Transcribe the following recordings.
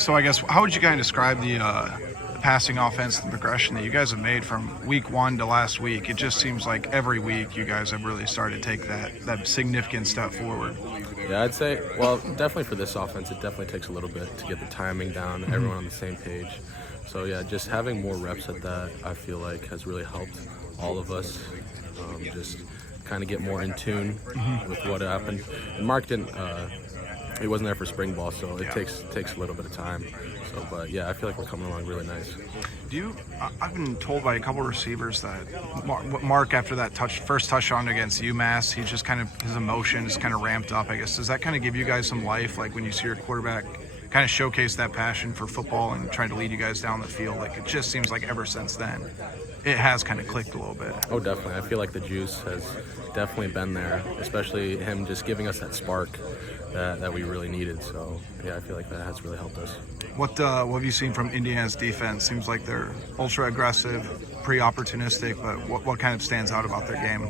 So I guess how would you kind of describe the passing offense, the progression that you guys have made from week one to last week? It just seems like every week you guys have really started to take that significant step forward. Yeah, I'd say, well, definitely for this offense, it definitely takes a little bit to get the timing down, everyone on the same page. So yeah, just having more reps at that, I feel like has really helped all of us. Just kind of get more in tune with what happened. And Mark didn't. He wasn't there for spring ball, so it takes a little bit of time. So, but yeah, I feel like we're coming along really nice. I've been told by a couple of receivers that Mark, after that first touchdown against UMass, he's just kind of, his emotion is kind of ramped up, I guess. Does that kind of give you guys some life, like when you see your quarterback kind of showcase that passion for football and trying to lead you guys down the field? Like, it just seems like ever since then, it has kind of clicked a little bit. Oh, definitely. I feel like the juice has definitely been there, especially him just giving us that spark that we really needed. So yeah, I feel like that has really helped us. What have you seen from Indiana's defense? Seems like they're ultra aggressive, pretty opportunistic, but what kind of stands out about their game?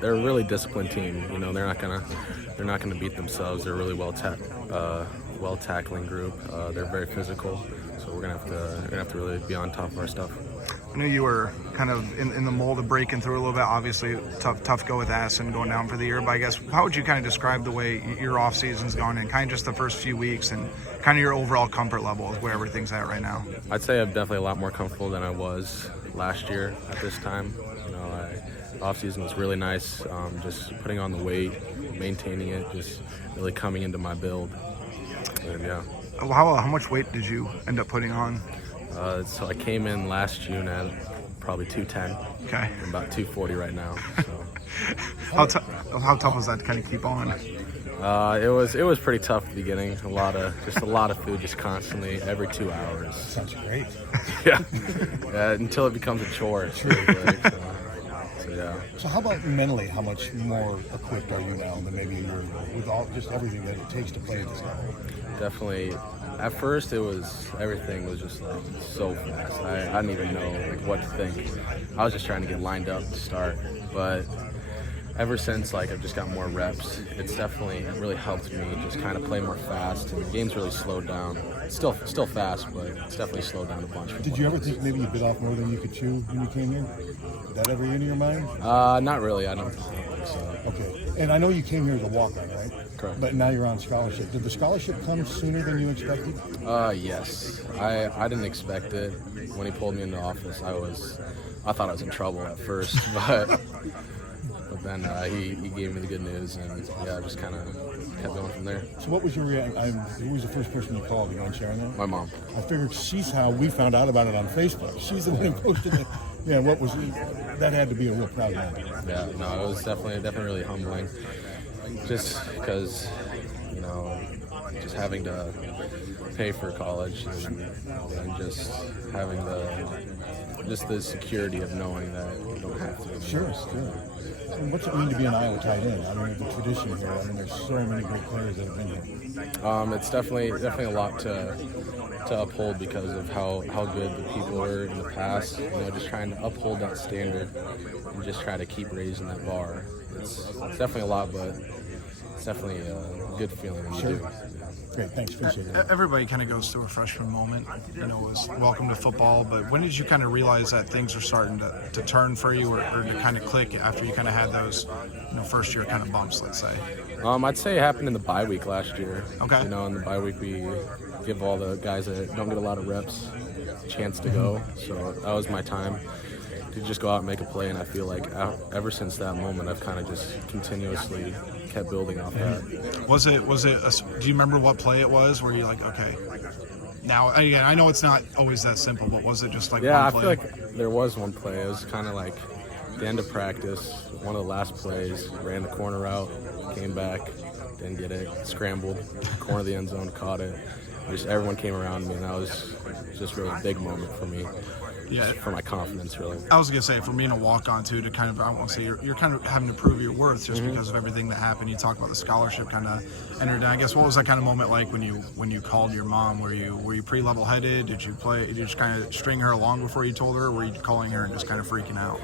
They're a really disciplined team. You know, they're not gonna beat themselves. They're a really well tackling group. They're very physical, so we're gonna have to really be on top of our stuff. I know you were kind of in the mold of breaking through a little bit. Obviously, tough go with Assen going down for the year. But I guess, how would you kind of describe the way your off season's gone and kind of just the first few weeks and kind of your overall comfort level with where everything's at right now? I'd say I'm definitely a lot more comfortable than I was last year at this time. You know, off season was really nice. Just putting on the weight, maintaining it, just really coming into my build. And yeah. How much weight did you end up putting on? So I came in last June at probably 210. Okay. I'm about 240 right now. So. How tough was that to kind of keep on? It was pretty tough at the beginning. A lot of food, just constantly every 2 hours. Sounds great. Yeah. Until it becomes a chore. It's really great. So yeah. So how about mentally? How much more equipped are you now than maybe a year ago with just everything that it takes to play at this level? Definitely. At first, everything was just like so fast. I didn't even know like what to think. I was just trying to get lined up to start. But ever since I've just got more reps, it's definitely really helped me just kind of play more fast. And the game's really slowed down. It's still fast, but it's definitely slowed down a bunch. Did you ever think maybe you bit off more than you could chew when you came here? Did that ever into your mind? Not really. I don't think so. Okay. And I know you came here as a walk-on, right? Correct. But now you're on scholarship. Did the scholarship come sooner than you expected? Yes. I didn't expect it. When he pulled me into office, I thought I was in trouble at first, but then he gave me the good news, and yeah, I just kind of kept going from there. So what was your reaction? Who was the first person you called? You mind sharing that? My mom. I figured she's how we found out about it on Facebook. She's the one who posted it. Yeah, that had to be a real proud moment. Yeah, no, it was definitely really humbling. Just because, you know, just having to pay for college and just having the security of knowing that you don't have to. Sure. And what's it mean to be an Iowa tight end? I mean, the tradition here. I mean, there's so many great players that have been here. It's definitely a lot to uphold because of how good the people were in the past. You know, just trying to uphold that standard and just try to keep raising that bar. It's definitely a lot, but it's definitely a good feeling when you do. Great, thanks, appreciate it. Everybody kind of goes through a freshman moment, you know, was welcome to football, but when did you kind of realize that things are starting to turn for you or to kind of click after you kind of had those, first year kind of bumps, let's say? I'd say it happened in the bye week last year. Okay. You know, in the bye week we give all the guys that don't get a lot of reps a chance to go, so that was my time to just go out and make a play, and I feel like ever since that moment I've kind of just continuously kept building off that. Do you remember what play it was where you're like, okay, now again, I know it's not always that simple, but was it just like one play? I feel like there was one play. It was kind of like the end of practice, one of the last plays, ran the corner out, came back, didn't get it, scrambled, corner of the end zone, caught it. Just everyone came around me, and that was just really a big moment for me. Yeah, for my confidence, really. I was gonna say, for being a walk-on too, to kind of, I won't say you're kind of having to prove your worth just because of everything that happened. You talk about the scholarship kind of entered. And I guess what was that kind of moment like when you called your mom? Were you pretty level-headed? Did you just kind of string her along before you told her, or were you calling her and just kind of freaking out?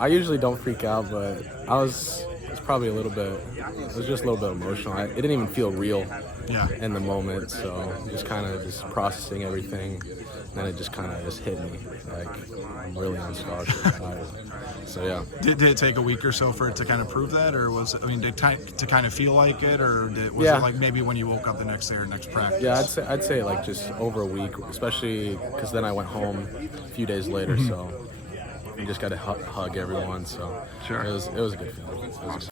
I usually don't freak out, but it's probably a little bit. It was just a little bit emotional. It didn't even feel real. Yeah. in the moment. So just kind of just processing everything. Then it just kind of just hit me like I'm really on scholarship. So yeah. Did it take a week or so for it to kind of prove that, or was it, I mean, to kind of feel like it, or was Yeah. it like maybe when you woke up the next day or next practice? Yeah, I'd say like just over a week, especially because then I went home a few days later, so you just got to hug everyone. So Sure. it was a good feeling. It was